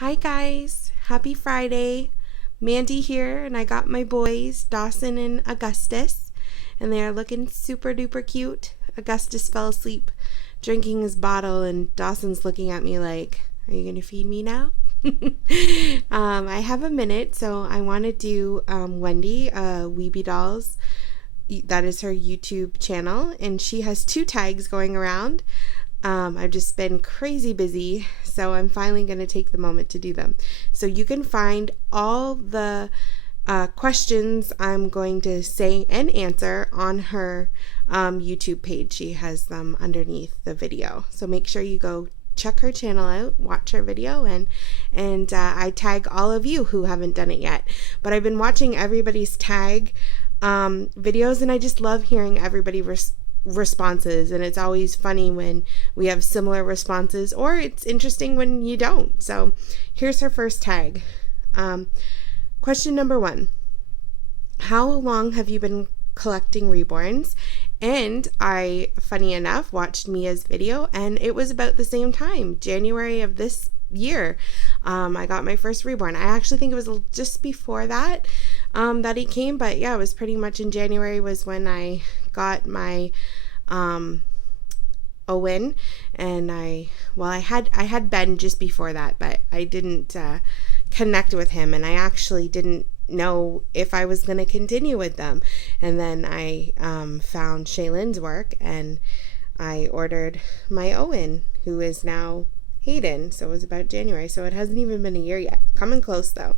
Hi guys, happy Friday. Mandy here, and I got my boys, Dawson and Augustus, and they are looking super duper cute. Augustus fell asleep drinking his bottle, and Dawson's looking at me like, are you gonna feed me now? I have a minute, so I want to do Wendy, Weebiedolls. That is her YouTube channel, and she has 2 tags going around. I've just been crazy busy, so I'm finally going to take the moment to do them. So you can find all the questions I'm going to say and answer on her YouTube page. She has them underneath the video. So make sure you go check her channel out, watch her video, and I tag all of you who haven't done it yet. But I've been watching everybody's tag videos, and I just love hearing everybody responses, and it's always funny when we have similar responses, or it's interesting when you don't. So here's her first tag. Question number 1: how long have you been collecting reborns? And I, funny enough, watched Mia's video, and it was about the same time, January of this year. I got my first reborn. I actually think it was just before that that he came, but yeah, it was pretty much in January was when I got my Owen, and I had Ben just before that, but I didn't connect with him, and I actually didn't know if I was going to continue with them. And then I found Shaylin's work, and I ordered my Owen, who is now Hayden. So it was about January, so it hasn't even been a year yet. Coming close though.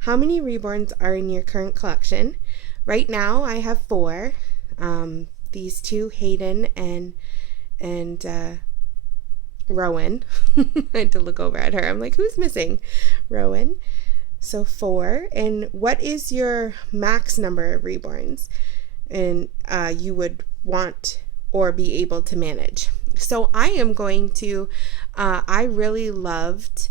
How many reborns are in your current collection? Right now I have 4. These 2, Hayden and Rowan. I had to look over at her. I'm like, who's missing? Rowan. So 4. And what is your max number of reborns and you would want or be able to manage? So I am going to, I really loved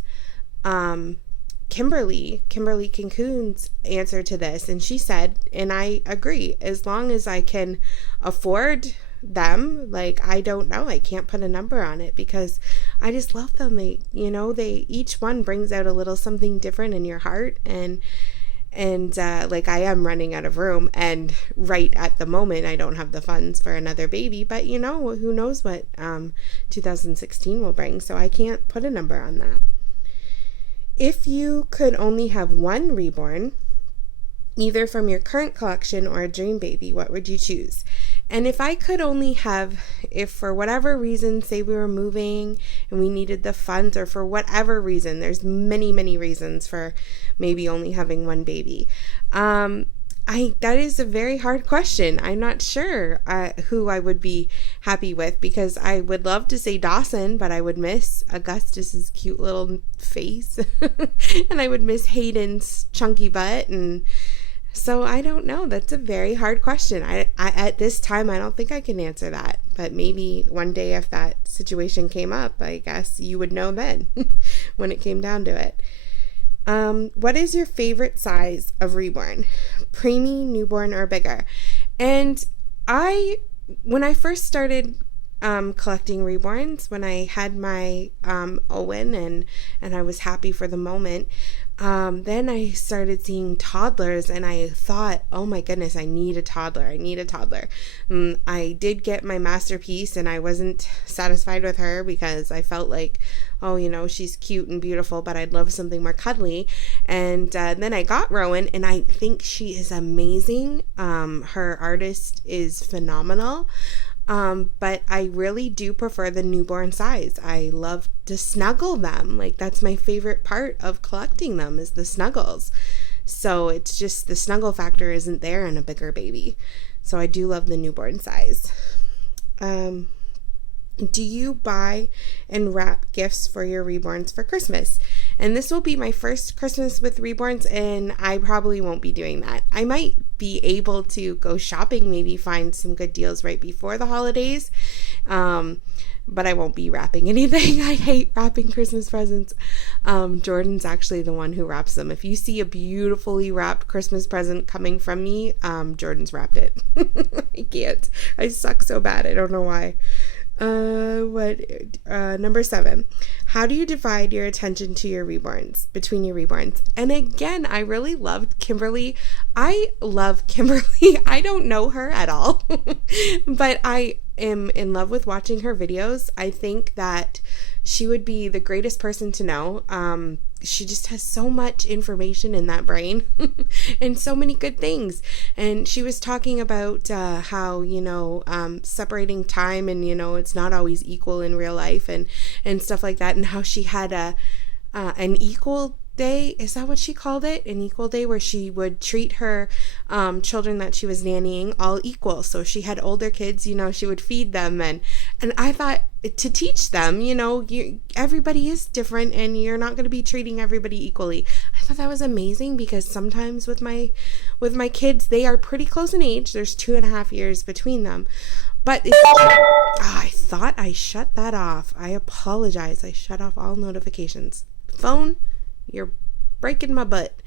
Kimberly Cancun's answer to this, and she said, and I agree, as long as I can afford them, like, I don't know, I can't put a number on it because I just love them. They each one brings out a little something different in your heart, and like, I am running out of room, and right at the moment I don't have the funds for another baby, but who knows what 2016 will bring, so I can't put a number on that. If you could only have 1 reborn, either from your current collection or a dream baby, what would you choose? And if I could only have, if for whatever reason, say we were moving and we needed the funds, or for whatever reason, there's many reasons for maybe only having 1 baby. That is a very hard question. I'm not sure who I would be happy with, because I would love to say Dawson, but I would miss Augustus's cute little face and I would miss Hayden's chunky butt, and so I don't know. That's a very hard question. I at this time I don't think I can answer that, but maybe one day if that situation came up, I guess you would know then when it came down to it. What is your favorite size of reborn? Preemie, newborn, or bigger? And when I first started collecting reborns, when I had my Owen and I was happy for the moment, then I started seeing toddlers, and I thought, oh my goodness, I need a toddler. I did get my masterpiece, and I wasn't satisfied with her because I felt like, she's cute and beautiful, but I'd love something more cuddly. And then I got Rowan, and I think she is amazing. Her artist is phenomenal. But I really do prefer the newborn size. I love to snuggle them. Like, that's my favorite part of collecting them, is the snuggles. So it's just the snuggle factor isn't there in a bigger baby. So I do love the newborn size. Do you buy and wrap gifts for your reborns for Christmas? And this will be my first Christmas with reborns, and I probably won't be doing that. I might be able to go shopping, maybe find some good deals right before the holidays, but I won't be wrapping anything. I hate wrapping Christmas presents. Jordan's actually the one who wraps them. If you see a beautifully wrapped Christmas present coming from me, Jordan's wrapped it. I can't. I suck so bad. I don't know why. What Number 7, how do you divide your attention to your reborns, between your reborns? And again, I really loved Kimberly. I love Kimberly. I don't know her at all, but I am in love with watching her videos. I think that she would be the greatest person to know. She just has so much information in that brain and so many good things. And she was talking about how, separating time, and, it's not always equal in real life, and stuff like that. And how she had an equal day. Is that what she called it? An equal day, where she would treat her children that she was nannying all equal. So she had older kids, she would feed them. And I thought, to teach them, everybody is different, and you're not going to be treating everybody equally. I thought that was amazing, because sometimes with my kids, they are pretty close in age. There's 2.5 years between them. But I thought I shut that off. I apologize. I shut off all notifications. Phone, you're breaking my butt.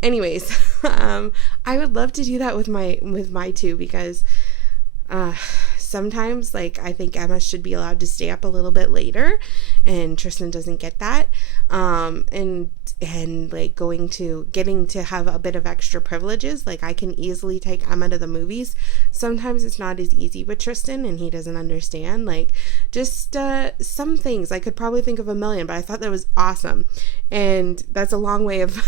Anyways, I would love to do that with my two, because sometimes, like, I think Emma should be allowed to stay up a little bit later, and Tristan doesn't get that. And like getting to have a bit of extra privileges. Like, I can easily take Emma to the movies. Sometimes it's not as easy with Tristan, and he doesn't understand. Like, just some things. I could probably think of a million, but I thought that was awesome. And that's a long way of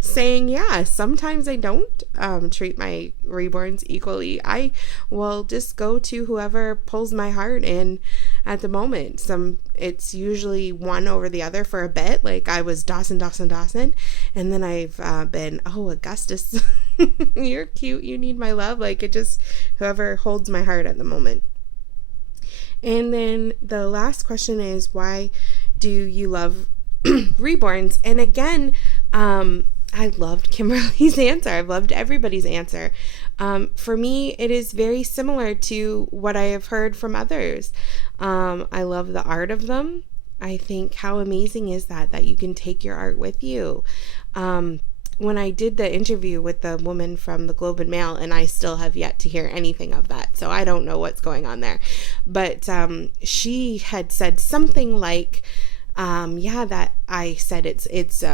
saying, yeah, sometimes I don't treat my reborns equally. I will just go to whoever pulls my heart in at the moment. It's usually one over the other for a bit. Like, I was Dawson, and then I've been, Augustus, you're cute, you need my love. Like, it just, whoever holds my heart at the moment. And then the last question is, why do you love reborns? And again, I loved Kimberly's answer. I've loved everybody's answer. For me, it is very similar to what I have heard from others. I love the art of them. I think, how amazing is that you can take your art with you. When I did the interview with the woman from the Globe and Mail, and I still have yet to hear anything of that, so I don't know what's going on there. But she had said something like, that I said it's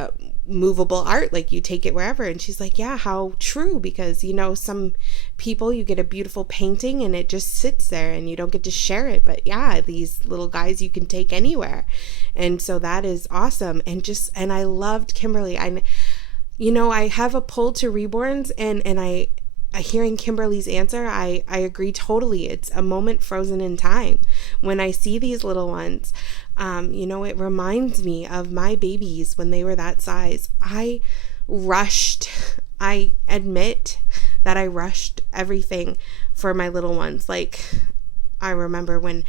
movable art, like you take it wherever. And she's like, yeah, how true, because some people, you get a beautiful painting and it just sits there and you don't get to share it, but yeah, these little guys you can take anywhere. And so that is awesome. And I loved Kimberly. I have a pull to reborns, and I hearing Kimberly's answer, I agree totally. It's a moment frozen in time. When I see these little ones, it reminds me of my babies when they were that size. I admit that I rushed everything for my little ones. Like, I remember when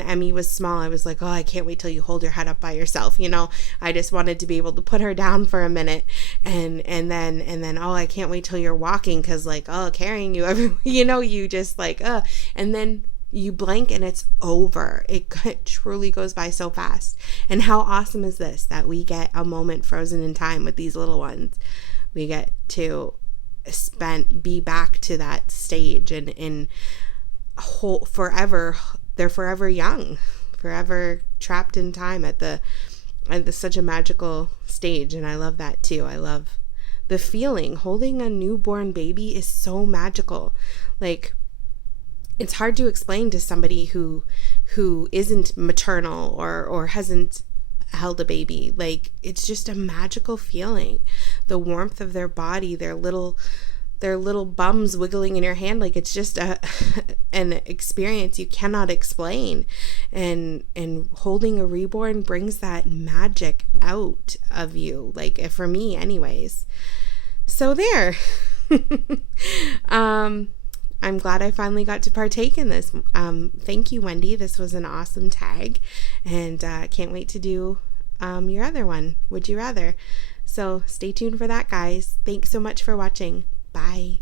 Emmy was small, I was like, I can't wait till you hold your head up by yourself. I just wanted to be able to put her down for a minute, and then I can't wait till you're walking, because carrying you everywhere, you just and then you blink and it's over. It truly goes by so fast. And how awesome is this, that we get a moment frozen in time with these little ones? We get to be back to that stage, and forever. They're forever young, forever trapped in time at such a magical stage. And I love that too. I love the feeling. Holding a newborn baby is so magical. Like, it's hard to explain to somebody who isn't maternal or hasn't held a baby. Like, it's just a magical feeling. The warmth of their body, their little bums wiggling in your hand, like, it's just an experience you cannot explain. And holding a reborn brings that magic out of you, like, for me anyways. So there. I'm glad I finally got to partake in this. Thank you, Wendy. This was an awesome tag, and can't wait to do your other one, Would You Rather. So stay tuned for that, guys. Thanks so much for watching. Bye.